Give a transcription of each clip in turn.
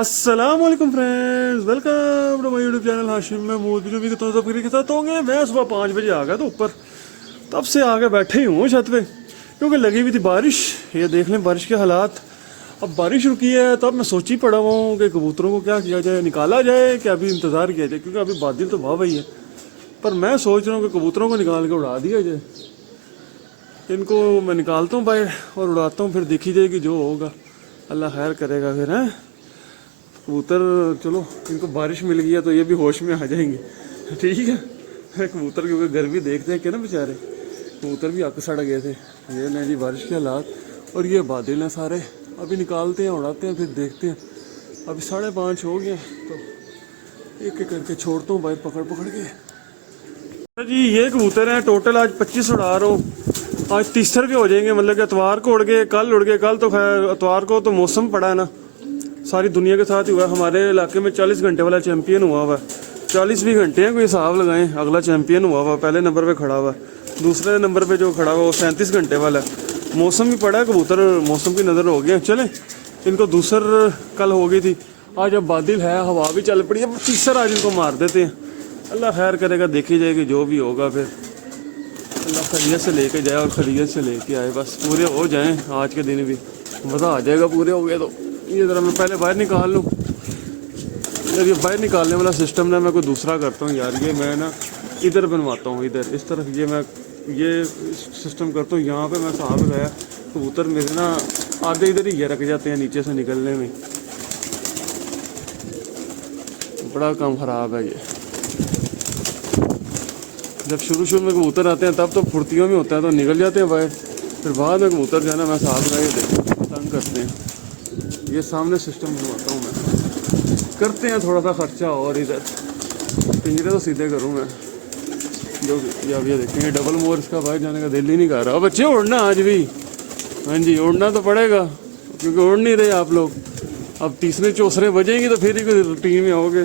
अस्सलाम वालेकुम friends, welcome to my YouTube channel Hashim Mahmood. जो भी के साथ होंगे। मैं सुबह 5 बजे आ गया था ऊपर, तब से आके बैठे ही हूँ छत पे क्योंकि लगी हुई थी बारिश। ये देख लें बारिश के हालात। अब बारिश रुकी है तब मैं सोच ही पड़ा हुआ हूँ कि कबूतरों को क्या किया जाए, निकाला जाए कि अभी इंतज़ार किया जाए, क्योंकि अभी बादल तो भाव ही है। पर मैं सोच रहा हूँ कि कबूतरों को निकाल के उड़ा दिया जाए। इनको मैं निकालता हूँ बाहर और उड़ाता हूँ, फिर देखी जाएगी जो होगा, अल्लाह खैर करेगा फिर है। कबूतर चलो, इनको बारिश मिल गई है तो ये भी होश में आ जाएंगे। ठीक है, कबूतर क्योंकि गर्मी देखते हैं कि ना बेचारे, कबूतर भी अक सड़ गए थे। ये नहीं जी बारिश के हालात और ये बादल हैं सारे। अभी निकालते हैं, उड़ाते हैं, फिर देखते हैं। अभी 5:30 हो गए तो एक एक करके छोड़ता हूँ बाहर पकड़ पकड़ के। जी ये कबूतर हैं, टोटल आज 25 उड़ा रहा हूँ। आज तीसर के हो जाएंगे, मतलब कि इतवार को उड़ गए, कल उड़ गए। कल तो खैर इतवार को तो मौसम पड़ा है ना, सारी दुनिया के साथ ही हुआ। हमारे इलाके में 40 घंटे वाला चैंपियन हुआ हुआ है। 40 भी घंटे हैं, कोई हिसाब लगाएं। अगला चैंपियन हुआ हुआ, पहले नंबर पे खड़ा हुआ। दूसरे नंबर पे जो खड़ा हुआ वो 37 घंटे वाला है। मौसम भी पड़ा है, कबूतर मौसम की नज़र हो गया। चले इनको दूसर कल हो गई थी, आज अब बादल है, हवा भी चल पड़ी है। तीसर आज इनको मार देते हैं, अल्लाह खैर करेगा, देखी जाएगी जो भी होगा। फिर अल्लाह खैरियत से लेके जाए और खैरियत से लेके आए, बस पूरे हो जाएं आज के दिन भी, मज़ा आ जाएगा। पूरे हो गए तो ये ज़रा मैं पहले बाहर निकाल लूँ। यार ये बाहर निकालने वाला सिस्टम ना मैं कोई दूसरा करता हूँ यार। ये मैं ना इधर बनवाता हूँ, इधर इस तरफ ये मैं ये सिस्टम करता हूँ। यहाँ पे मैं साहब गया, कबूतर मेरे ना आधे इधर ही ये रख जाते हैं नीचे से निकलने में। बड़ा काम ख़राब है ये। जब शुरू में कबूतर आते हैं तब तो फुर्तियों में होता है तो निकल जाते हैं बाहर, फिर बाद में कबूतर जाना मैं साहब गया ये देखो तंग करते हैं। ये सामने सिस्टम बनवाता हूँ मैं, करते हैं थोड़ा सा खर्चा और इधर पिंजरे तो सीधे करूँ मैं। जो भी अब ये देखेंगे डबल मोर, इसका बाहर जाने का दिल ही नहीं कर रहा। बच्चे उड़ना आज भी, हाँ जी उड़ना तो पड़ेगा क्योंकि उड़ नहीं रहे आप लोग। अब तीसरे चौसरे बजेंगे तो फिर ही कोई रूटीन में आओगे,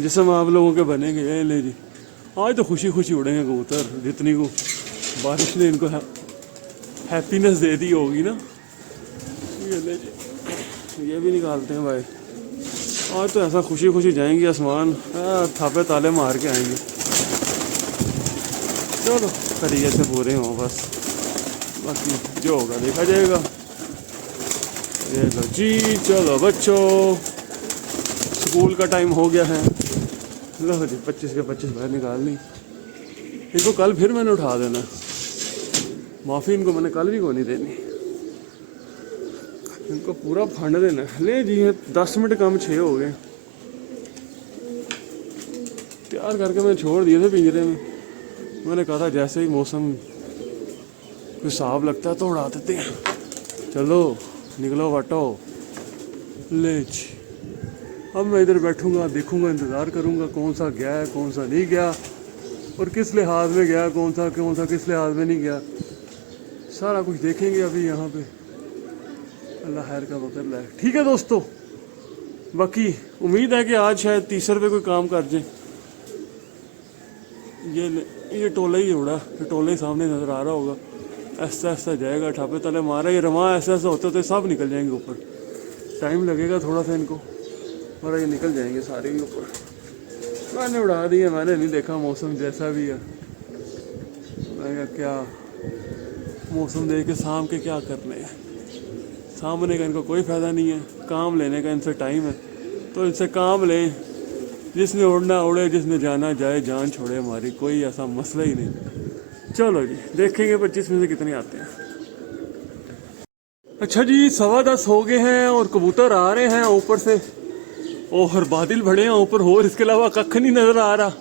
जिसम आप लोगों के बनेंगे। ये ले जी, आज तो खुशी खुशी उड़ेंगे कबूतर, जितनी को बारिश ने इनको हैप्पीनेस दे दी होगी ना। ये ले जी, ये भी निकालते हैं भाई। आज तो ऐसा खुशी खुशी जाएंगे आसमान, थापे ताले मार के आएंगे। चलो खरीदे से पूरे हों बस, बाकी जो होगा देखा जाएगा। ये लो जी, चलो बच्चों स्कूल का टाइम हो गया है। लो जी 25 के 25 बाहर निकाल ली। इनको कल फिर मैंने उठा देना, माफ़ी इनको मैंने कल भी को नहीं देनी, इनको पूरा फंड देना। ले जी 10 मिनट कम 6 हो गए। तैयार करके मैंने छोड़ दिए थे पिंजरे में। मैंने कहा था जैसे ही मौसम कोई साफ लगता है तो उड़ा देते हैं। चलो निकलो वाटो। ले जी अब मैं इधर बैठूंगा, देखूंगा, इंतज़ार करूंगा कौन सा गया है कौन सा नहीं गया और किस लिहाज में गया, कौन सा किस लिहाज में नहीं गया, सारा कुछ देखेंगे अभी यहाँ पे। अल्लाह खैर का वक़्त लाए। ठीक है दोस्तों, बाकी उम्मीद है कि आज शायद तीसरे पे कोई काम कर जाए। ये टोला ही उड़ा, ये टोला ही सामने नज़र आ रहा होगा। ऐसा ऐसा जाएगा, ठापे तले मारा, ये रमा ऐसा ऐसा होते होते सब निकल जाएंगे ऊपर। टाइम लगेगा थोड़ा सा इनको, और ये निकल जाएंगे सारे ही ऊपर। मैंने उड़ा दिया, मैंने नहीं देखा मौसम जैसा भी है। मैं क्या मौसम देख के शाम के क्या करने हैं, सामने का इनको कोई फ़ायदा नहीं है। काम लेने का इनसे टाइम है तो इनसे काम लें। जिसने उड़ना उड़े, जिसने जाना जाए, जान छोड़े, हमारी कोई ऐसा मसला ही नहीं। चलो जी देखेंगे 25 में से कितने आते हैं। अच्छा जी 10:15 हो गए हैं और कबूतर आ रहे हैं ऊपर से, और बादल भरे हैं ऊपर, और इसके अलावा कख नहीं नज़र आ रहा।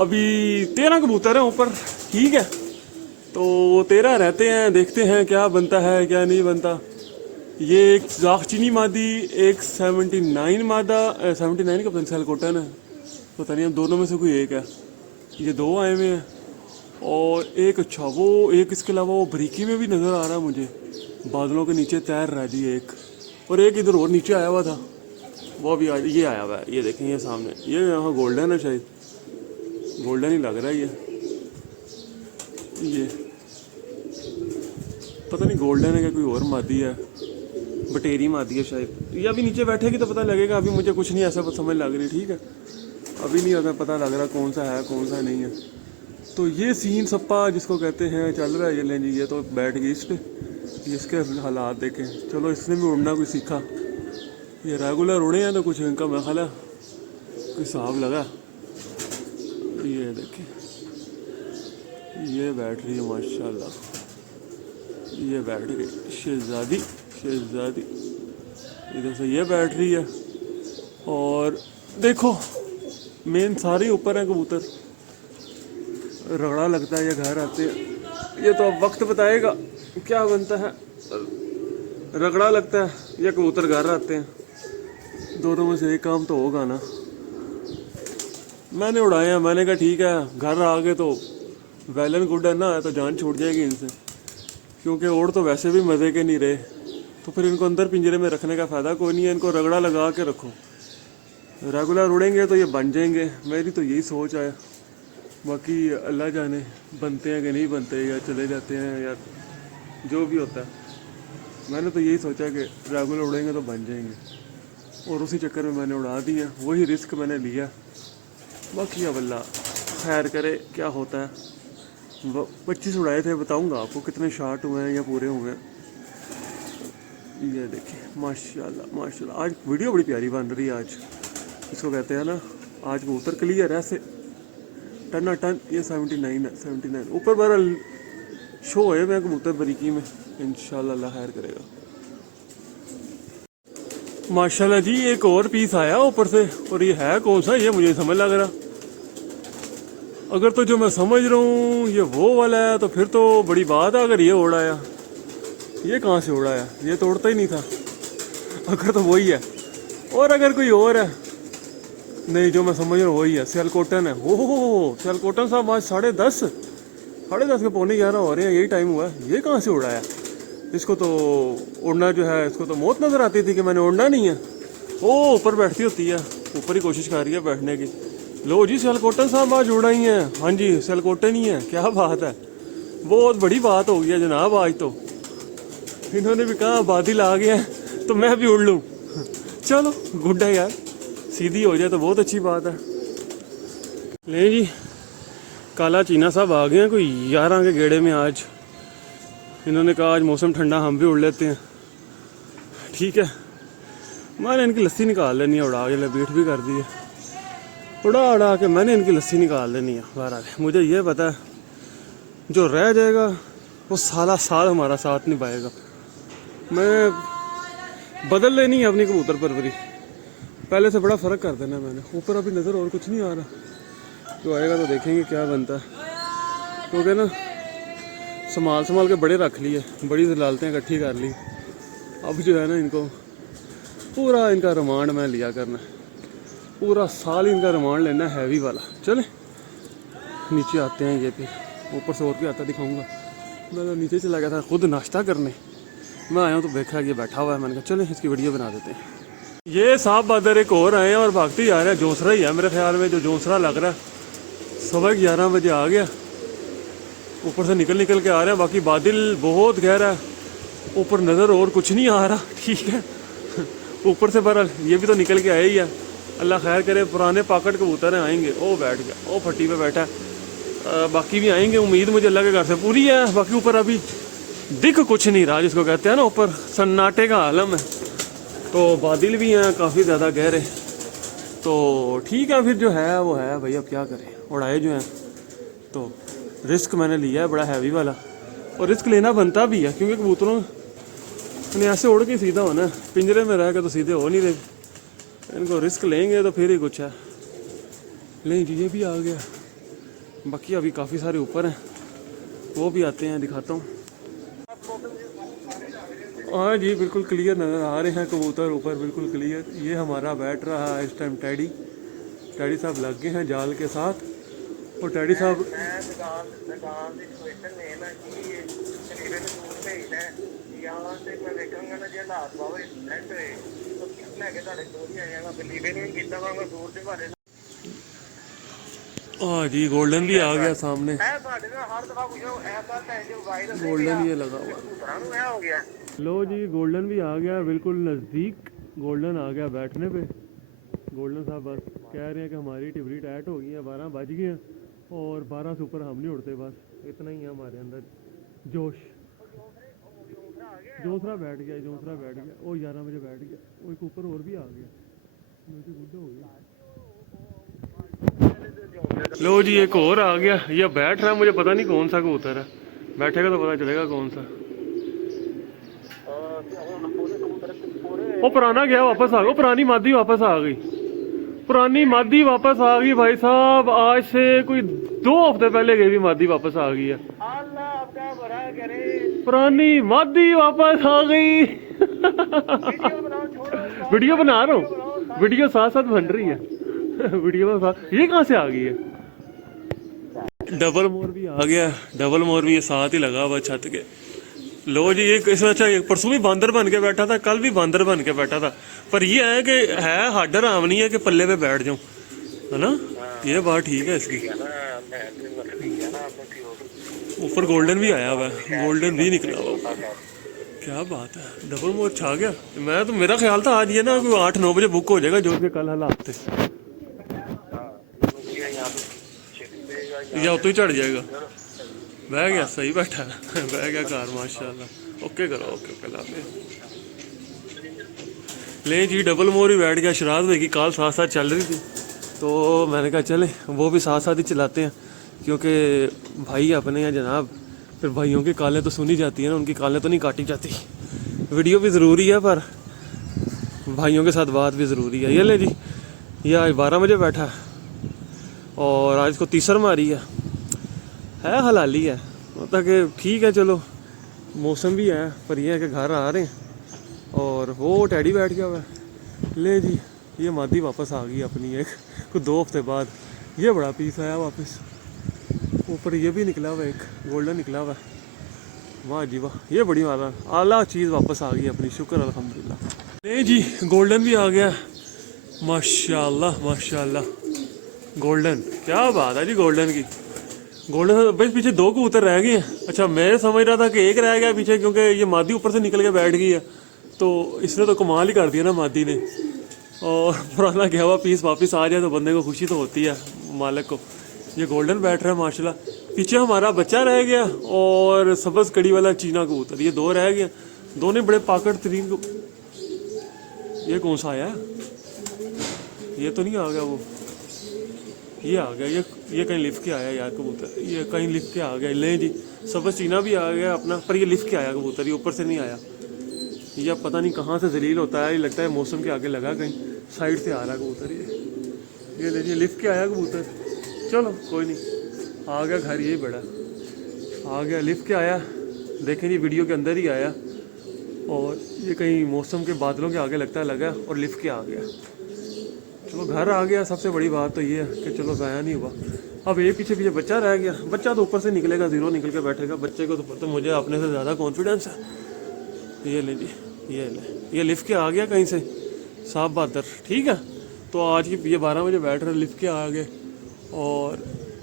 अभी 13 कबूतर हैं ऊपर, ठीक है तो 13 रहते हैं, देखते हैं क्या बनता है क्या नहीं बनता। ये एक जागचीनी मादी, एक 79 मादा, 79 का पेंसिल कोटन है, पता नहीं, अब दोनों में से कोई एक है। ये 2 आए हुए हैं और एक, अच्छा वो एक, इसके अलावा वो बरीकी में भी नज़र आ रहा है मुझे, बादलों के नीचे तैर रहा जी एक, और एक इधर और नीचे आया हुआ था, वो भी ये आया हुआ है। ये देखें ये सामने, ये यहाँ गोल्डन है, शायद गोल्डन ही लग रहा है ये पता नहीं गोल्डन है क्या कोई और मादी है। बटेरी मार दी है शायद, या अभी नीचे बैठेगी तो पता लगेगा। अभी मुझे कुछ नहीं ऐसा समझ लग रही, ठीक है, अभी नहीं अगर पता लग रहा कौन सा है कौन सा नहीं है। तो ये सीन सप्पा जिसको कहते हैं चल रहा है। ये लें जी, ये तो बैठ गई इस पर, इसके हालात देखें। चलो इसने भी उड़ना कोई सीखा, ये रेगुलर उड़े हैं तो कुछ इनका मेरा ख्याल है कोई हिसाब लगा। ये देखें, ये बैठ रही है माशाल्लाह, ये बैठ गई शहजादी, शहजादी इधर से ये बैठ रही है। और देखो मेन सारे ऊपर हैं कबूतर, रगड़ा लगता है ये घर आते हैं। ये तो अब वक्त बताएगा क्या बनता है, रगड़ा लगता है या कबूतर घर आते हैं, दोनों में से एक काम तो होगा ना। मैंने उड़ाए हैं, मैंने कहा ठीक है, घर आ गए तो वेल एंड गुड है ना, तो जान छूट जाएगी इनसे, क्योंकि उड़ तो वैसे भी मज़े के नहीं रहे। तो फिर इनको अंदर पिंजरे में रखने का फ़ायदा कोई नहीं है, इनको रगड़ा लगा के रखो। रेगुलर उड़ेंगे तो ये बन जाएंगे, मेरी तो यही सोच है। बाकी अल्लाह जाने बनते हैं कि नहीं बनते, या चले जाते हैं, या जो भी होता है। मैंने तो यही सोचा कि रेगुलर उड़ेंगे तो बन जाएंगे, और उसी चक्कर में मैंने उड़ा दिया, वही रिस्क मैंने लिया। बाकी अब अल्लाह खैर करे क्या होता है। 25 उड़ाए थे, बताऊंगा आपको कितने शॉट हुए हैं या पूरे हुए हैं। ये देखिए माशाल्लाह माशाल्लाह, आज वीडियो बड़ी प्यारी बन रही है। आज इसको कहते हैं ना, आज कबूतर क्लियर है ऐसे टन टन। ये 79 है, 79 ऊपर बहरहाल शो है मैं कबूतर बारीकी में, इंशाल्लाह अल्लाह खैर करेगा। माशाल्लाह जी एक और पीस आया ऊपर से, और ये है कौन सा ये मुझे समझ लग रहा। अगर तो जो मैं समझ रहा हूँ ये वो वाला है तो फिर तो बड़ी बात है। अगर ये उड़ाया, ये कहाँ से उड़ाया, ये तो उड़ता ही नहीं था। अगर तो वही है, और अगर कोई और है, नहीं जो मैं समझ रहा हूँ वही है, सियालकोटन है। ओह सियालकोटन साहब आज 10:30 के 11:15 हो रहे हैं, यही टाइम हुआ है। ये कहाँ से उड़ाया, इसको तो उड़ना जो है, इसको तो मौत नज़र आती थी कि मैंने उड़ना नहीं है। ओ ऊपर बैठती होती है, ऊपर ही कोशिश कर रही है बैठने की। लो जी सियालकोटन साहब आज उड़ा ही हैं। हाँ जी सियालकोटन ही है, क्या बात है, बहुत बड़ी बात हो गई है जनाब। आज तो इन्होंने भी कहा बादल आ गया तो मैं भी उड़ लूँ। चलो गुड है यार, सीधी हो जाए तो बहुत अच्छी बात है। ले जी काला चीना साहब आ गए हैं कोई 11 के गेड़े में आज। इन्होंने कहा आज मौसम ठंडा, हम भी उड़ लेते हैं। ठीक है, मैंने इनकी लस्सी निकाल लेनी है, उड़ा के लपेट भी कर दी है। उड़ा के मैंने इनकी लस्सी निकाल लेनी है। बहरहाल मुझे ये पता है जो रह जाएगा वो साला साल हमारा साथ निभाएगा। मैं बदल लेनी है अपनी कबूतर परवरी, पहले से बड़ा फ़र्क कर देना मैंने। ऊपर अभी नज़र और कुछ नहीं आ रहा, जो आएगा तो देखेंगे क्या बनता है। क्योंकि ना संभाल के बड़े रख लिए, बड़ी दलालतें इकट्ठी कर ली। अब जो है ना इनको पूरा इनका रिमांड मैं लिया करना, पूरा साल इनका रिमांड लेना हैवी वाला। चले नीचे आते हैं, ये फिर ऊपर से और भी आता दिखाऊंगा। मैं तो नीचे चला गया था खुद नाश्ता करने, मैं आया हूँ तो देखा ये बैठा हुआ है। मैंने कहा चले इसकी वीडियो बना देते हैं। ये साहब बहादुर एक और आए हैं और भागते ही आ रहे हैं। जोसरा ही है मेरे ख्याल में, जो जोसरा लग रहा है। 11:15 बजे आ गया, ऊपर से निकल के आ रहे हैं। बाकी बादल बहुत गहरा है, ऊपर नज़र और कुछ नहीं आ रहा। ठीक है ऊपर से बहरहाल ये भी तो निकल के आए ही है, अल्लाह खैर करे। पुराने पाकट कबूतर हैं, आएंगे। ओ बैठ गया, ओ फट्टी पे बैठा है। बाकी भी आएंगे, उम्मीद मुझे अल्लाह के घर से पूरी है। बाकी ऊपर अभी दिख कुछ नहीं रहा, जिसको कहते हैं ना ऊपर सन्नाटे का आलम है। तो बादल भी हैं काफ़ी ज़्यादा गहरे। तो ठीक है फिर जो है वो है भाई, अब क्या करें। उड़ाए जो हैं तो रिस्क मैंने लिया है बड़ा हैवी वाला, और रिस्क लेना बनता भी है, क्योंकि कबूतरों ने ऐसे उड़ के सीधा होना, पिंजरे में रह के तो सीधे हो नहीं रहे। इनको रिस्क लेंगे तो फिर ही कुछ है। नहीं जी ये भी आ गया, बाकी अभी काफ़ी सारे ऊपर हैं, वो भी आते हैं, दिखाता हूँ। हाँ जी बिल्कुल क्लियर नज़र आ रहे हैं कबूतर ऊपर, बिल्कुल क्लियर। ये हमारा बैठ रहा है इस टाइम टैडी साहब लग गए हैं जाल के साथ। और टैडी साहब हाँ जी गोल्डन भी आ गया सामने, गोल्डन ये लगा हुआ। लो जी गोल्डन भी आ गया बिल्कुल नज़दीक। गोल्डन आ गया बैठने पे। गोल्डन साहब बस कह रहे हैं कि हमारी टिबरी टाइट हो गई है, 12 बज गए हैं और 12 से ऊपर हम नहीं उठते, बस इतना ही है हमारे अंदर जोश। जोसरा बैठ गया, जोसरा बैठ गया, वो 11 बजे बैठ गया, वो एक ऊपर और भी आ गया, मुझे गुड हो गया। लो जी एक और आ गया, ये बैठ रहा है, मुझे पता नहीं कौन सा कबूतर है, बैठेगा तो पता चलेगा कौन सा। वो पुराना गया वापस आ गया, पुरानी मादी वापस आ गई, पुरानी मादी वापस आ गई भाई साहब। आज से कोई 2 हफ्ते पहले गई भी मादी वापस आ गई है। पुरानी मादी वापस आ गई। वीडियो बना रहा हूँ, वीडियो साथ साथ बन रही है। वीडियो में साथ, ये कहाँ से आ गई है? डबल मोर भी आ गया, डबल मोर भी ये साथ ही लगा हुआ छत के। लो जी ये इसमें अच्छा, परसों भी बांदर बन के बैठा था, कल भी बांदर बन के बैठा था, पर ये है कि है हार्डर आम नहीं है कि पल्ले पे बैठ जाऊं, है ना, ये बात ठीक है इसकी। ऊपर गोल्डन भी आया हुआ है, गोल्डन भी निकला हुआ, क्या बात है, डबल मोर छा गया। मैं तो, मेरा ख्याल था आज ये ना 8-9 बजे बुक हो जाएगा, जो कि कल हालात थे, या तो ही चढ़ जाएगा। बह गया, सही बैठा है, बह गया कार माशाल्लाह। ओके करो, ओके ओके लाते ले जी। डबल मोर ही बैठ गया, शराज भाई की कॉल साथ साथ चल रही थी, तो मैंने कहा चले वो भी साथ साथ ही चलाते हैं, क्योंकि भाई अपने हैं जनाब, फिर भाइयों की कॉलें तो सुनी जाती है ना, उनकी कॉलें तो नहीं काटी जाती। वीडियो भी ज़रूरी है पर भाइयों के साथ बात भी ज़रूरी है। ये ले जी, ये आज 12 बजे बैठा है और आज इसको तीसर मारी है हलाली है, मतलब कि ठीक है चलो, मौसम भी है, पर यह है कि घर आ रहे हैं और वो टैडी बैठ गया हुआ है। ले जी ये मादी वापस आ गई अपनी, एक कुछ 2 हफ्ते बाद ये बड़ा पीस आया वापस। ऊपर ये भी निकला हुआ, एक गोल्डन निकला हुआ है, वाह जी वाह, ये बड़ी वाला आला चीज़ वापस आ गई अपनी, शुक्र अल्हम्दुलिल्लाह। ले जी गोल्डन भी आ गया, माशाल्लाह माशाल्लाह, गोल्डन, क्या बात है जी गोल्डन की। गोल्डन भाई पीछे 2 कबूतर रह गए हैं। अच्छा मैं समझ रहा था कि एक रह गया पीछे, क्योंकि ये मादी ऊपर से निकल के बैठ गई है, तो इसने तो कमाल ही कर दिया ना मादी ने। और पुराना गया हुआ पीस वापस आ जाए तो बंदे को खुशी तो होती है, मालिक को। ये गोल्डन बैठ रहा है माशाल्लाह। पीछे हमारा बच्चा रह गया और सब्ज़ कड़ी वाला चीना कबूतर, ये 2 रह गए, दोनों बड़े पाकड़ तरीन को। ये कौन सा आया, ये तो नहीं आ गया वो, ये आ गया, ये कहीं लिफ्ट के आया यार कबूतर, ये कहीं लिफ्ट के आ गया। ले जी सब्ज़ चीना भी आ गया अपना, पर ये लिफ्ट के आया कबूतर, ये ऊपर से नहीं आया, ये पता नहीं कहाँ से जलील होता है, ये लगता है मौसम के आगे लगा, कहीं साइड से आ रहा कबूतर ये ले जी लिफ्ट के आया कबूतर। चलो कोई नहीं, आ गया घर, यही बड़ा आ गया, लिफ्ट के आया, देखें जी वीडियो के अंदर ही आया, और ये कहीं मौसम के बादलों के आगे लगता है लगा और लिफ्ट के आ गया। चलो घर आ गया, सबसे बड़ी बात तो ये है कि चलो ज़ाया नहीं हुआ। अब ये पीछे पीछे बच्चा रह गया, बच्चा तो ऊपर से निकलेगा, ज़ीरो निकल के बैठेगा, बच्चे को तो मुझे अपने से ज़्यादा कॉन्फिडेंस है। ये ले जी, ये लिफ्ट के आ गया कहीं से, साफ बहादुर, ठीक है। तो आज की ये 12 बजे बैठ रहे, लिफ्ट के आ गए, और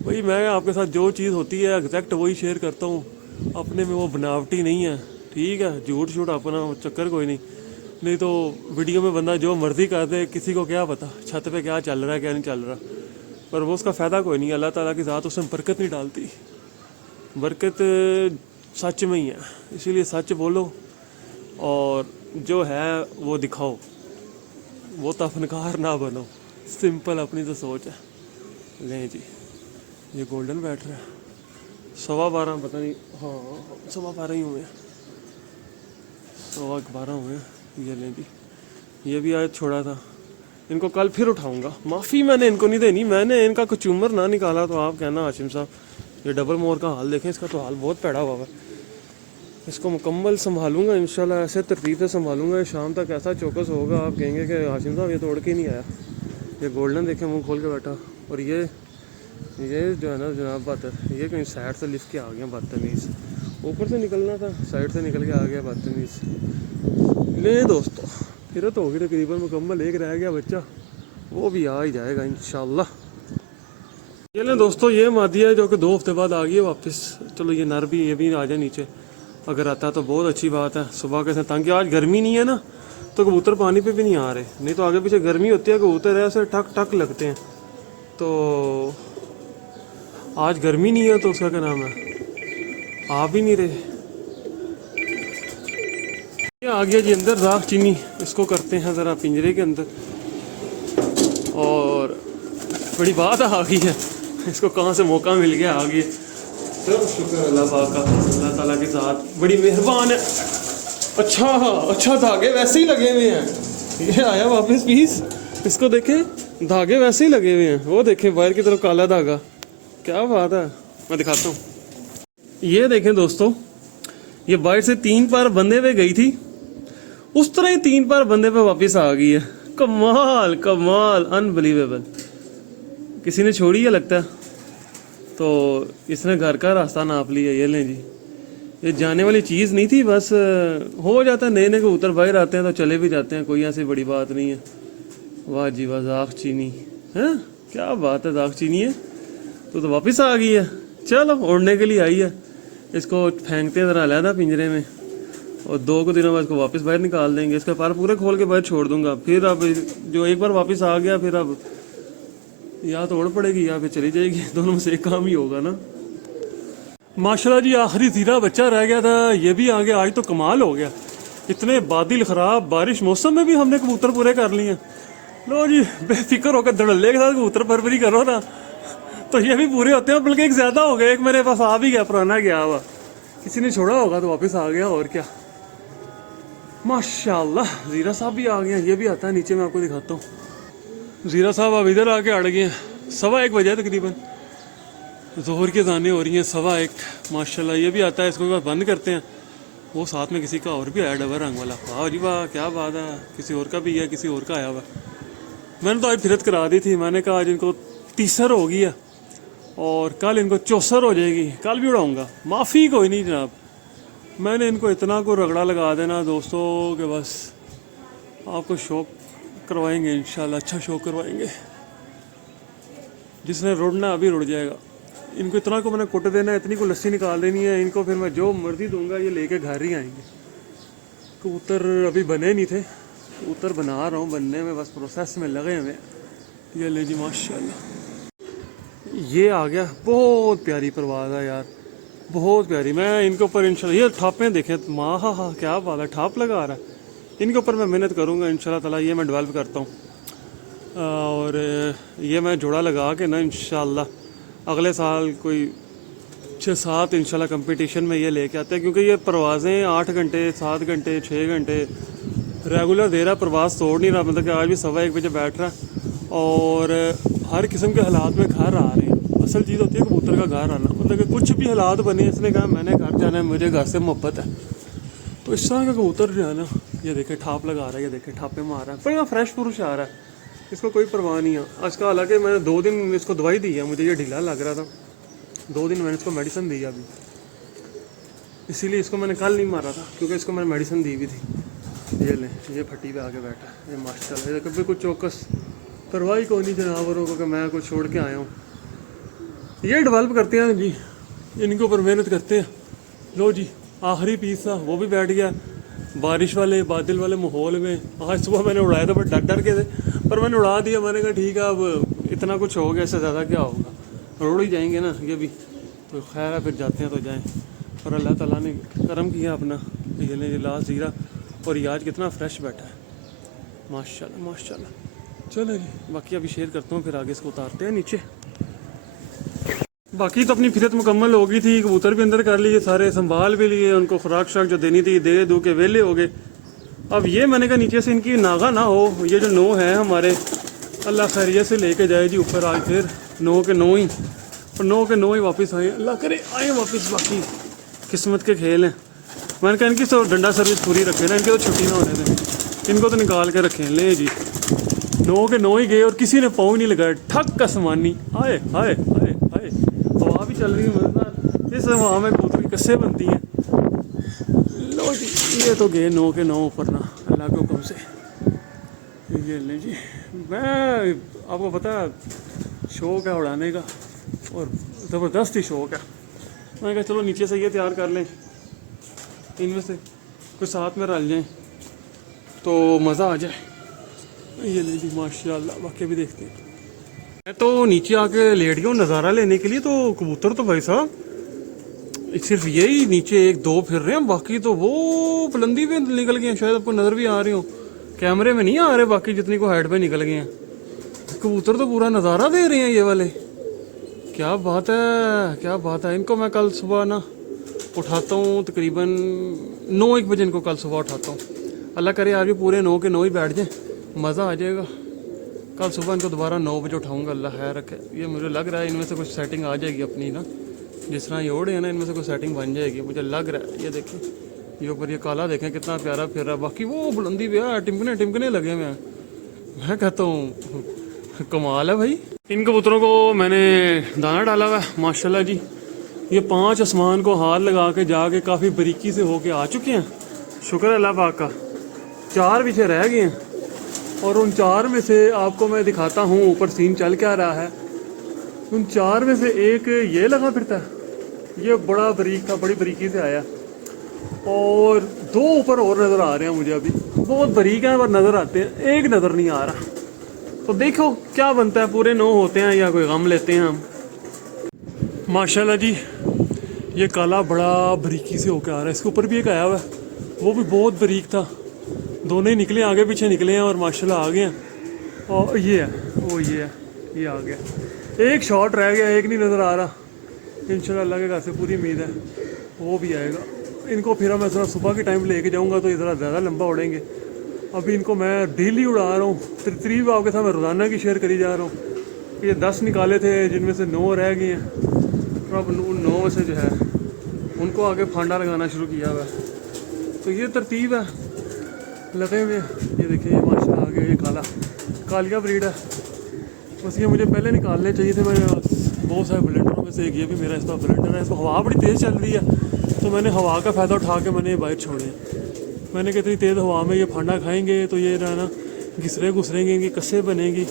भाई मैं आपके साथ जो चीज़ होती है एग्जैक्ट वही शेयर करता हूँ, अपने में वो बनावटी नहीं है, ठीक है। झूठ झूठ अपना चक्कर कोई नहीं तो वीडियो में बंदा जो मर्ज़ी कर दे, किसी को क्या पता छत पे क्या चल रहा है क्या नहीं चल रहा, पर वो उसका फ़ायदा कोई नहीं। अल्लाह ताला की ज़ात उसमें बरकत नहीं डालती, बरकत सच में ही है, इसीलिए सच बोलो और जो है वो दिखाओ, वो तो फनकार ना बनो, सिंपल अपनी तो सोच है। लें जी ये गोल्डन बैठ रहा है, 12:15 पता नहीं, हाँ 12:15 ही हुए हैं, 12:15 हुए हैं। ये लें जी, ये भी आज छोड़ा था, इनको कल फिर उठाऊंगा, माफ़ी मैंने इनको नहीं देनी, मैंने इनका कुछ उम्र ना निकाला तो आप कहना हाशिम साहब। ये डबल मोर का हाल देखें, इसका तो हाल बहुत पैड़ा हुआ है, इसको मुकम्मल संभालूंगा इंशाल्लाह, ऐसे तरतीब से संभालूंगा, शाम तक ऐसा चौकस होगा आप कहेंगे कि हाशिम साहब ये तोड़ के नहीं आया। ये गोल्डन देखें मुंह खोल के बैठा, और ये जो है ना जनाब बहादुर, ये कहीं साइड से लिफ्ट के आ गया बदतमीज़, ऊपर से निकलना था साइड से निकल के आ गया बदतमीज़। ले दोस्तों फिर तो होगी तकरीबन मुकम्मल, एक रह गया बच्चा, वो भी आ ही जाएगा इंशाल्लाह। ये ले दोस्तों, ये मादी है जो कि 2 हफ्ते बाद आ गई है वापस। चलो ये नर भी, ये भी आ जाए नीचे, अगर आता है तो बहुत अच्छी बात है। सुबह के तंग, आज गर्मी नहीं है ना तो कबूतर पानी पे भी नहीं आ रहे, नहीं तो आगे पीछे गर्मी होती है, कबूतर ऐसे टक टक लगते हैं। तो आज गर्मी नहीं है तो उसका क्या नाम है, आ भी नहीं रहे। ये आ गया जी अंदर राख चीनी, इसको करते हैं ज़रा पिंजरे के अंदर। और बड़ी बात आ गई है, इसको कहाँ से मौका मिल गया, आ गई। चलो शुक्र अल्लाह पाक का, अल्लाह ताला के साथ बड़ी मेहरबान है। अच्छा धागे वैसे ही लगे हुए हैं, ये आया वापस पीस, इसको देखें धागे वैसे ही लगे हुए हैं, वो देखें बाहर की तरफ काला धागा, क्या बात है। मैं दिखाता हूँ, ये देखें दोस्तों, ये बाहर से 3 बार बंधे हुए गई थी, उस तरह ही 3 बार बंधे पे वापस आ गई है। कमाल कमाल, अनबिलीवेबल। किसी ने छोड़ी है लगता है, तो इसने घर का रास्ता नाप लिया। ये लें जी, ये जाने वाली चीज़ नहीं थी, बस हो जाता है, नए नए कबूतर बाहर आते हैं तो चले भी जाते हैं, कोई ऐसी बड़ी बात नहीं है। वाह जी वाह, दाग चीनी है, क्या बात है, दाग चीनी है तो वापस आ गई है। चलो उड़ने के लिए आई है, इसको फेंकते हैं ज़रा अलहदा पिंजरे में, और 2 दिनों बाद इसको वापस बाहर निकाल देंगे। इसका पर पूरे खोल के बाहर छोड़ दूंगा, फिर अब जो एक बार वापस आ गया फिर अब या तो उड़ पड़ेगी या फिर चली जाएगी, दोनों में से एक काम ही होगा ना। माशाल्लाह जी, आखिरी ज़ीरा बच्चा रह गया था, ये भी आ गया। आज तो कमाल हो गया, इतने बादल ख़राब बारिश मौसम में भी हमने कबूतर पूरे कर लिए। लो जी, बेफिक्र होकर धड़ल्ले के साथ कबूतर परवरी करो ना तो ये भी पूरे होते हैं, बल्कि एक ज़्यादा हो गया, एक मेरे पास आ भी गया, पुराना गया हुआ, किसी ने छोड़ा होगा तो वापस आ गया, और क्या। माशाल्लाह ज़ीरा साहब भी आ गए हैं, ये भी आता है नीचे, मैं आपको दिखाता हूँ। ज़ीरा साहब अब इधर आके अड़ गए हैं, 1:15 बजे तकरीबन, जोहर की अज़ानें हो रही हैं, 1:15। माशाल्लाह ये भी आता है, इसको भी बंद करते हैं। वो साथ में किसी का और भी आया, डबल रंग वाला, वाह जी वाह, क्या बात है, किसी और का भी है, किसी और का आया हुआ। मैंने तो आज फिरत करा दी थी, मैंने कहा आज इनको 30 हो गई है और कल इनको 64 हो जाएगी, कल भी उड़ाऊँगा, माफ़ी कोई नहीं जनाब। मैंने इनको इतना को रगड़ा लगा देना दोस्तों कि बस आपको शौक करवाएंगे इंशाल्लाह, अच्छा शौक करवाएंगे। जिसने रुड़ना अभी रुड़ जाएगा। इनको इतना को मैंने कुट देना है, इतनी को लस्सी निकाल देनी है, इनको फिर मैं जो मर्जी दूंगा ये लेके घर ही आएंगे। कबूतर अभी बने नहीं थे, कबूतर बना रहा हूँ, बनने में बस प्रोसेस में लगे हुए। ये ले जी माशाल्लाह, ये आ गया, बहुत प्यारी परवाज़ है यार, बहुत प्यारी। मैं इनके ऊपर इंशाल्लाह, ये ठापें देखें, माँ हा क्या बात है, ठाप लगा रहा है। इनके ऊपर मैं मेहनत करूँगा इंशाल्लाह ताला, ये मैं डेवलप करता हूँ। और ये मैं जोड़ा लगा के ना इंशाल्लाह अगले साल कोई 6-7 इंशाल्लाह कंपटीशन में ये लेके आते हैं, क्योंकि ये परवाज़ें 8 घंटे 7 घंटे 6 घंटे रेगुलर दे रहा, परवाज़ तोड़ नहीं रहा। मतलब कि आज भी 1:15 बजे बैठ रहा है और हर किस्म के हालात में घर आ रहे हैं। असल चीज़ होती है कबूतर का घर आना, मतलब कि कुछ भी हालात बने, इसने कहा मैंने घर जाना है, मुझे घर से मोहब्बत है। तो इस तरह का कबूतर जो है ना, ये देखे ठाप लगा रहा है, ये देखे ठापे मार रहा है, पर फ्रेश पुरुष आ रहा है, इसको कोई परवाह नहीं है। आज का हालांकि मैंने 2 दिन इसको दवाई दी है, मुझे ये ढीला लग रहा था, 2 दिन मैंने इसको मेडिसिन दी अभी, इसीलिए इसको मैंने कल नहीं मारा था, क्योंकि इसको मैंने मेडिसिन दी भी थी। ये ले, ये फट्टी पे आके बैठा है, ये माशाल्लाह, ये कभी कुछ चौकस परवाही को नहीं जानवरों को कि मैं कुछ छोड़ के आया हूँ। ये डेवलप करते हैं जी, इनके ऊपर मेहनत करते हैं। लो जी, आखिरी पीस था, वो भी बैठ गया बारिश वाले बादल वाले माहौल में। आज सुबह मैंने उड़ाया था, बट डर के थे, पर मैंने उड़ा दिया। मैंने कहा ठीक है, अब इतना कुछ हो गया, इससे ज़्यादा क्या होगा, उड़ ही जाएंगे ना ये भी, तो खैर है, फिर जाते हैं तो जाएं। और अल्लाह ताला ने करम किया अपना, ये ले लास्ट ज़ीरा, और ये आज कितना फ्रेश बैठा है, माशाल्लाह माशाल्लाह। चलो जी, बाकी अभी शेयर करता हूँ, फिर आगे इसको उतारते हैं नीचे। बाकी तो अपनी फिरत मुकम्मल हो गई थी, कबूतर भी अंदर कर लिए सारे, संभाल भी लिए, उनको खुराक शराक जो देनी थी दे दो के वेले हो गए। अब ये मैंने कहा नीचे से इनकी नागा ना हो, ये जो 9 है हमारे, अल्लाह खैरियत से लेके जाए जी ऊपर। आज फिर 9 के 9 ही, और 9 के 9 ही वापस आए, अल्लाह करे आए वापस। बाकी किस्मत के खेल हैं। मैंने कहा इनकी तो डंडा सर्विस पूरी रखे ना, इनकी तो छुट्टी ना होने दें, इनको तो निकाल के रखें। ले जी, 9 के 9 ही गए और किसी ने पाँव नहीं लगाया, ठक आसमानी, आए हाय हाय हाय, हवा भी चल रही है मज़ेदार, इस हवा में कबूतर की कस्से बनती हैं। लो जी, ये तो गए 9 के 9 ऊपर ना, अल्लाह के हुक्म से। ये ले जी, मैं आपको पता शौक़ है उड़ाने का, और ज़बरदस्त ही शौक़ है। मैंने कहा चलो नीचे से ये तैयार कर लें, इनमें से कोई साथ में रल जाए तो मज़ा आ जाए। ये ले ली माशाल्लाह, बाकी भी देखते हैं। मैं तो नीचे आके लेट गया हूँ नज़ारा लेने के लिए। तो कबूतर तो भाई साहब सिर्फ यही नीचे एक दो फिर रहे हैं, बाकी तो वो बुलंदी पे निकल गए हैं। शायद आपको नज़र भी आ रही हो, कैमरे में नहीं आ रहे, बाकी जितनी को हाइट पे निकल गए हैं। कबूतर तो पूरा नज़ारा दे रहे हैं ये वाले। क्या बात है, क्या बात है। इनको मैं कल सुबह ना उठाता हूँ, तकरीबन 9-1 बजे इनको कल सुबह उठाता हूँ। अल्लाह करे आज भी पूरे 9 के 9 ही बैठ जाए, मज़ा आ जाएगा। कल सुबह इनको दोबारा 9 बजे उठाऊँगा, अल्लाह खैर रखे। ये मुझे लग रहा है इनमें से कुछ सेटिंग आ जाएगी अपनी ना, जिस तरह ये ओढ़े हैं ना, इनमें से कोई सेटिंग बन जाएगी मुझे लग रहा है। ये देखें ये ऊपर ये काला देखें कितना प्यारा फिर रहा है। बाकी वो बुलंदी पे यार टिमकने टिमकने लगे हुए हैं। मैं कहता हूँ कमाल है भाई। इन कबूतरों को मैंने दाना डाला हुआ है माशाल्लाह जी। ये 5 आसमान को हाथ लगा के जाके काफ़ी बारीकी से होके आ चुके हैं, शुक्र है अल्लाह पाक का। 4 पीछे रह गए हैं और उन 4 में से आपको मैं दिखाता हूँ ऊपर सीन चल क्या रहा है। उन 4 में से एक ये लगा फिरता है, ये बड़ा बारीक था, बड़ी बारीकी से आया। और 2 ऊपर और नज़र आ रहे हैं मुझे, अभी बहुत बारीक हैं पर नज़र आते हैं, एक नज़र नहीं आ रहा। तो देखो क्या बनता है, पूरे 9 होते हैं या कोई गम लेते हैं हम। माशाल्लाह जी ये काला बड़ा बारीकी से होकर आ रहा है। इसके ऊपर भी एक आया हुआ है, वो भी बहुत बारीक था। दोनों ही निकले, आगे पीछे निकले हैं और माशाल्लाह आ गए हैं। और ये है, वो ये है, ये आ गया। एक शॉट रह गया, एक नहीं नज़र आ रहा। इंशाल्लाह अल्लाह के घर से पूरी उम्मीद है वो भी आएगा। इनको फिर मैं ज़रा सुबह के टाइम लेके जाऊंगा तो ये ज़रा ज़्यादा लंबा उड़ेंगे। अभी इनको मैं डेली उड़ा रहा हूँ, तकरीब आपके साथ मैं रोज़ाना की शेयर करी जा रहा हूँ। ये 10 निकाले थे जिनमें से 9 रह गए हैं, और अब उन 9 से जो है उनको आगे फांडा लगाना शुरू किया हुआ है। तो ये तरतीब है लगे हुए। ये देखिए ये माशाल्लाह आ गया, ये कालिया ब्रीड है। बस ये मुझे पहले निकालने चाहिए थे। मैंने बहुत सारे ब्लेंडरों में से एक ये भी मेरा इसका ब्लेंडर है। इसको हवा बड़ी तेज़ चल रही है तो मैंने हवा का फ़ायदा उठा के मैंने ये बाहर छोड़े। मैंने कहा इतनी तेज़ हवा में ये फांडा खाएंगे तो ये ना घिसरे घुसरेंगे, इनकी कस्से बनेंगी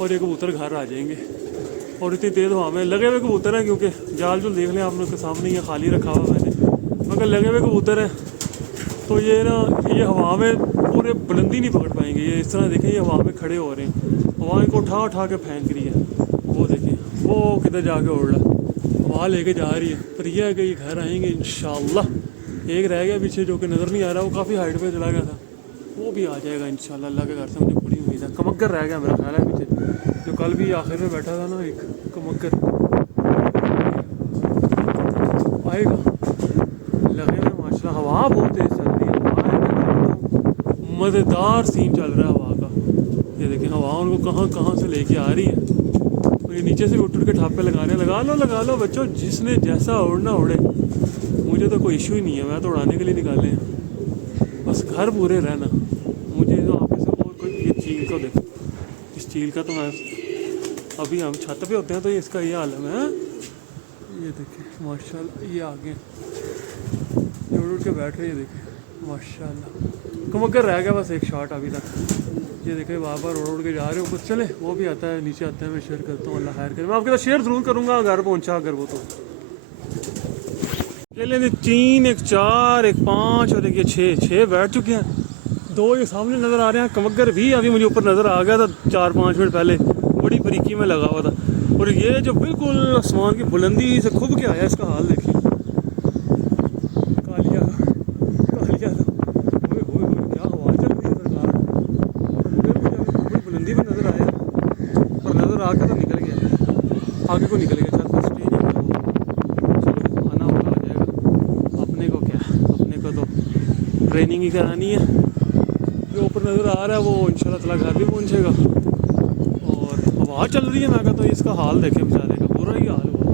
और ये कबूतर घर आ जाएंगे। और इतनी तेज़ हवा में लगे हुए कबूतर हैं, क्योंकि जाल जो देख लें आप लोग के सामने ये खाली रखा हुआ मैंने, मगर लगे हुए कबूतर हैं तो ये ना ये हवा में पूरे बुलंदी नहीं पकड़ पाएंगे। ये इस तरह देखें ये हवा में खड़े हो रहे हैं, हवा इनको उठा उठा के फेंक रही है। वो देखें वो किधर जाके उड़ रहा है, हवा लेके जा रही है। पर यह है कि ये घर आएंगे इंशाल्लाह। एक रह गया पीछे जो कि नज़र नहीं आ रहा, वो काफ़ी हाइट पे चला गया था, वो भी आ जाएगा इंशाल्लाह अल्लाह के घर से, मुझे पूरी उम्मीद है। कमक्कर रह गया मेरा ख्याल है पीछे, जो कल भी आखिर में बैठा था ना, एक कमक्कर आएगा। लगे हुए माशाल्लाह, हवा बहुत तेज़ चल रही है, मज़ेदार सीन चल रहा है हवा का। ये देखें हवा उनको कहाँ कहाँ से लेके आ रही है और ये नीचे से उठ उठ के ठापे लगा रहे हैं। लगा लो बच्चों, जिसने जैसा उड़ना उड़े, मुझे तो कोई इशू ही नहीं है। मैं तो उड़ाने के लिए निकाले हैं, बस घर पूरे रहना। मुझे तो आप से और कोई, ये चील को देखो, इस चील का तो मैं अभी हम छत पे होते हैं तो इसका ये आलम है। ये देखें माशाल्लाह ये आगे ये उड़ उड़ के बैठ रही है, देखें माशाल्लाह। कमक्कर रह गया बस एक शॉट अभी तक। ये देखें बार बार उड़ उड़ के जा रहे हो, कुछ चले वो भी आता है, नीचे आता है, मैं शेयर करता हूँ। अल्लाह खैर करे, मैं आपके साथ शेयर ज़रूर करूँगा घर पहुँचा अगर वो। तो ये लेंगे 3, एक 4, एक 5 और एक ये 6 बैठ चुके हैं। 2 ये सामने नज़र आ रहे हैं। कमक्कर भी अभी मुझे ऊपर नज़र आ गया था 4-5 मिनट पहले, बड़ी बारीकी में लगा हुआ था। और ये जो बिल्कुल आसमान की बुलंदी से खुब के आया, इसका हाल देखिए, कालिया कालिया क्या हवा चल रही है सरकार। बड़ी बुलंदी में नज़र आया और नज़र आकर तो निकल गया, आगे को निकल गया। छत पर स्टेज है, चलो आना होगा, आ जाएगा। अपने को क्या, अपने को तो ट्रेनिंग ही करानी है। जो ऊपर नज़र आ रहा है वो इंशाल्लाह ताला घर भी पहुँचेगा। और हवा चल रही है, मैं कहता हूँ इसका हाल देखें बेचारे का, पूरा ही हाल हुआ।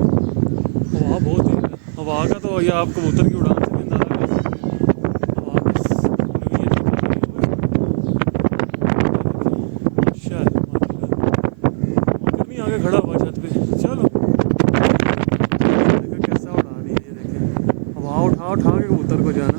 हवा बहुत है, हवा का तो ये आप कबूतर की उड़ान से भी अंदाज़ा कर सकते हैं। हवा किस नहीं आगे खड़ा हुआ छत पे, चलो देखो कैसा उड़ा रही है। ये देखें हवा उठा उठा के कबूतर को जाना।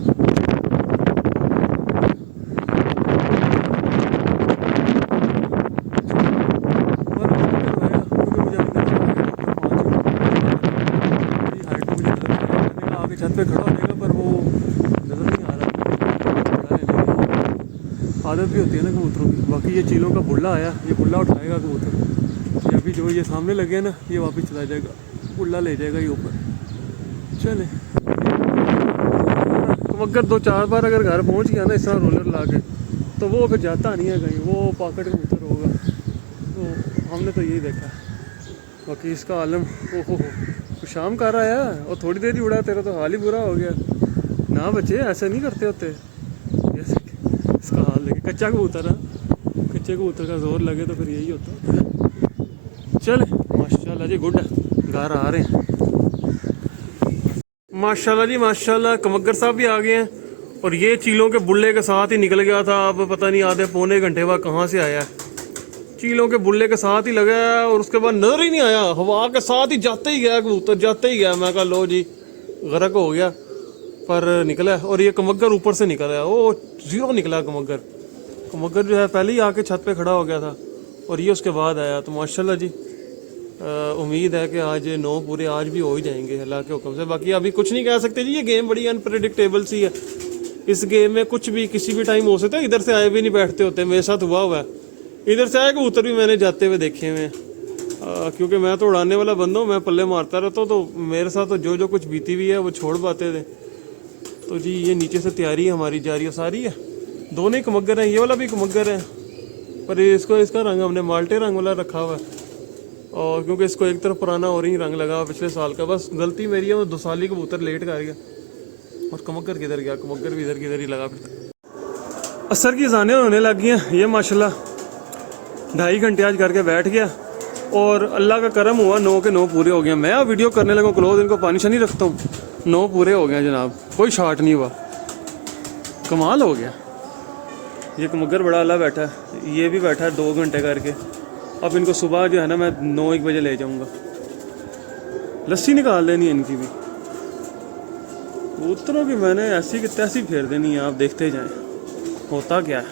छत पे खड़ा हो जाएगा पर वो नज़र आदत भी होती है ना कबूतरों की। बाकी ये चीलों का बुल्ला आया, ये बुल्ला उठाएगा कबूतर। ये अभी जो ये सामने लगे ना ये वापस चला जाएगा, बुल्ला ले जाएगा ये ऊपर। चले कबूतर 2-4 बार अगर घर पहुंच गया ना इस तरह रोलर ला के, तो वो फिर जाता नहीं है कहीं, वो पॉकेट कबूतर होगा। तो हमने तो यही देखा। बाकी इसका आलम ओहो हो शाम कर रहा है और थोड़ी देर ही उड़ा, तेरा तो हाल ही बुरा हो गया ना। बच्चे ऐसे नहीं करते होते। इसका हाल देखे, कच्चा कबूतर है, कच्चे कबूतर का जोर लगे तो फिर यही होता है। चल माशाल्लाह जी, गुड है, घर आ रहे हैं माशाल्लाह जी माशाल्लाह। कमग्गर साहब भी आ गए हैं और ये चीलों के बुल्ले के साथ ही निकल गया था। अब पता नहीं आधे पौने घंटे बाद कहाँ से आया है, चीलों के बुल्ले के साथ ही लगा है और उसके बाद नजर ही नहीं आया। हवा के साथ ही जाते ही गया कबूतर, जाते ही गया। मैं कहा लो जी गरक हो गया, पर निकला। और ये कमग्गर ऊपर से निकला है, वो जीरो निकला कमग्गर। कमग्गर जो है पहले ही आके छत पे खड़ा हो गया था और ये उसके बाद आया। तो माशाल्लाह जी उम्मीद है कि आज 9 पूरे आज भी हो ही जाएंगे अल्लाह के हुक्म से। बाकी अभी कुछ नहीं कह सकते जी, ये गेम बड़ी अनप्रेडिक्टेबल सी है। इस गेम में कुछ भी किसी भी टाइम हो सकता है। इधर से आए भी नहीं बैठते होते, मेरे साथ हुआ है। इधर से आए कबूतर भी मैंने जाते हुए देखे हुए हैं, क्योंकि मैं तो उड़ाने वाला बंदा हूँ, मैं पल्ले मारता रहता हूँ। तो मेरे साथ तो जो कुछ बीती हुई है वो छोड़ पाते थे। तो जी ये नीचे से तैयारी हमारी जारी है सारी है। दोनों ही कमग्गर हैं, ये वाला भी कमग्गर है, पर इसका रंग हमने माल्टे रंग वाला रखा हुआ है। और क्योंकि इसको एक तरफ पुराना और ही रंग लगा पिछले साल का, बस गलती मेरी है। वो 2 साल ही कबूतर लेट कर गया। और कमग्गर किधर गया, कमग्गर भी इधर किधर ही लगा फिर। असर की जाने होने लग गई हैं। ये माशाल्लाह 2.5 घंटे आज करके बैठ गया और अल्लाह का करम हुआ 9 के 9 पूरे हो गए। मैं अब वीडियो करने लगा क्लोज, इनको पानी शानी रखता हूँ। 9 पूरे हो गए जनाब, कोई शॉट नहीं हुआ, कमाल हो गया। ये कमग्गर बड़ा अल्लाह बैठा है, ये भी बैठा है 2 घंटे करके। अब इनको सुबह जो है ना मैं 9-1 बजे ले जाऊँगा। लस्सी निकाल देनी है इनकी भी। कबूतरों की मैंने ऐसी की तैसी फेर देनी है, आप देखते जाएँ होता क्या है।